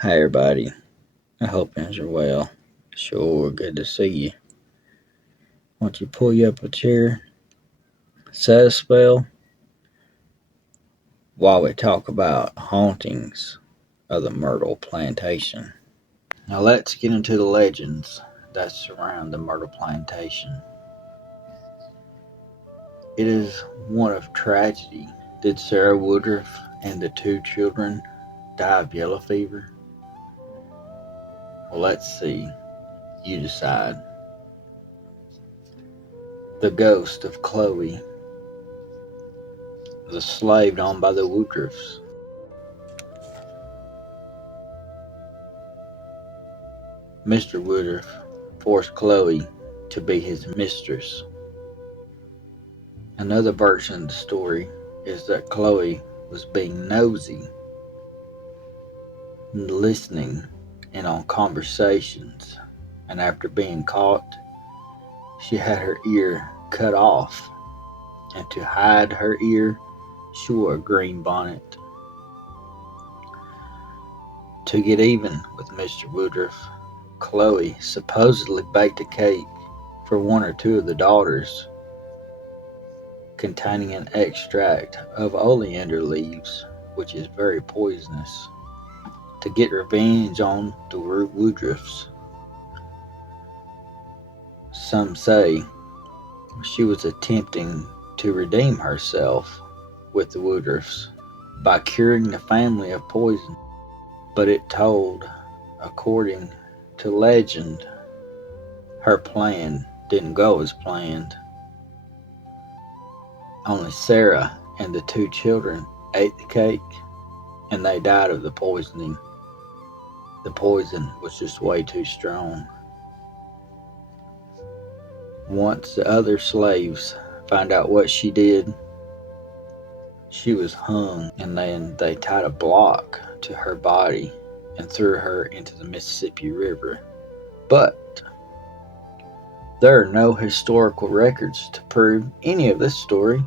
Hi, everybody. I hope things are well. Sure, good to see you. Why don't you pull you up a chair, set a spell, while we talk about hauntings of the Myrtle plantation. Now, let's get into the legends that surround the Myrtle plantation. It is one of tragedy. Did Sarah Woodruff and the two children die of yellow fever? Well, let's see. You decide. The ghost of Chloe, the slave owned by the Woodruffs. Mr. Woodruff forced Chloe to be his mistress. Another version of the story is that Chloe was being nosy, listening in on conversations, and after being caught, she had her ear cut off, and to hide her ear, she wore a green bonnet. To get even with Mr. Woodruff, Chloe supposedly baked a cake for one or two of the daughters containing an extract of oleander leaves, which is very poisonous, to get revenge on the Woodruffs. Some say she was attempting to redeem herself with the Woodruffs by curing the family of poison, but it told, according to legend, her plan didn't go as planned. Only Sarah and the two children ate the cake, and they died of the poisoning. The poison was just way too strong. Once the other slaves found out what she did, she was hung, and then they tied a block to her body and threw her into the Mississippi River. But there are no historical records to prove any of this story.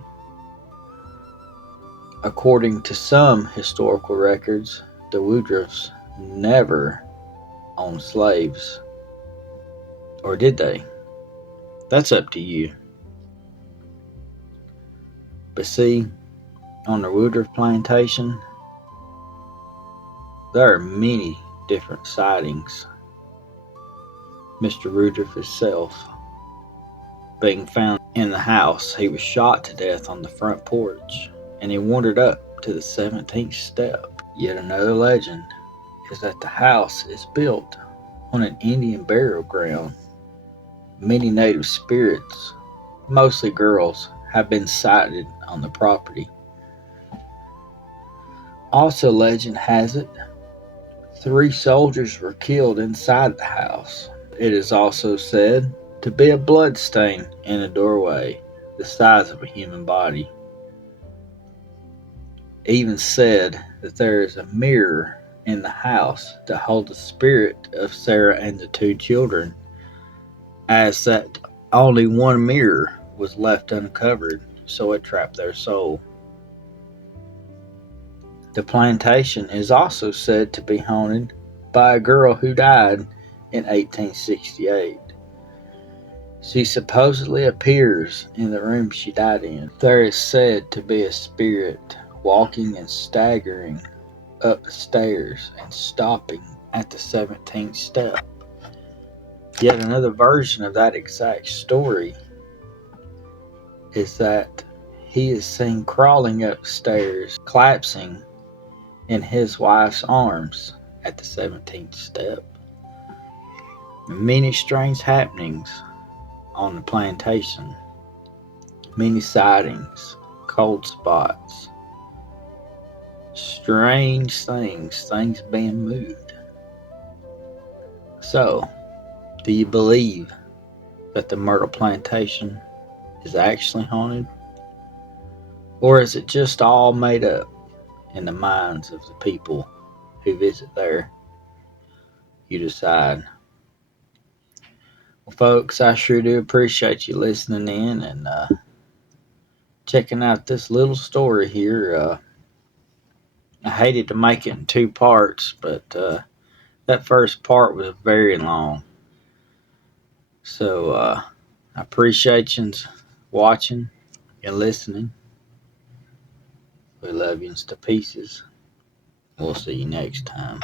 According to some historical records, the Woodruffs never owned slaves. Or did they? That's up to you. But see, on the Woodruff plantation, there are many different sightings. Mr. Woodruff himself being found in the house, he was shot to death on the front porch, and he wandered up to the 17th step. Yet another legend is that the house is built on an Indian burial ground. Many native spirits, mostly girls, have been sighted on the property. Also, legend has it, 3 soldiers were killed inside the house. It is also said to be a blood stain in a doorway the size of a human body. Even said that there is a mirror in the house to hold the spirit of Sarah and the 2 children, as that only one mirror was left uncovered, so it trapped their soul. The plantation is also said to be haunted by a girl who died in 1868. She supposedly appears in the room she died in. There is said to be a spirit walking and staggering up the stairs and stopping at the 17th step. Yet another version of that exact story is that he is seen crawling upstairs, collapsing in his wife's arms at the 17th step. Many strange happenings on the plantation. Many sightings, cold spots, strange things being moved. So, do you believe that the Myrtle plantation is actually haunted? Or is it just all made up in the minds of the people who visit there? You decide. Well, folks, I sure do appreciate you listening in and checking out this little story here. I hated to make it in 2 parts, but That first part was very long. So I appreciate you watching and listening. We love you to pieces. We'll see you next time.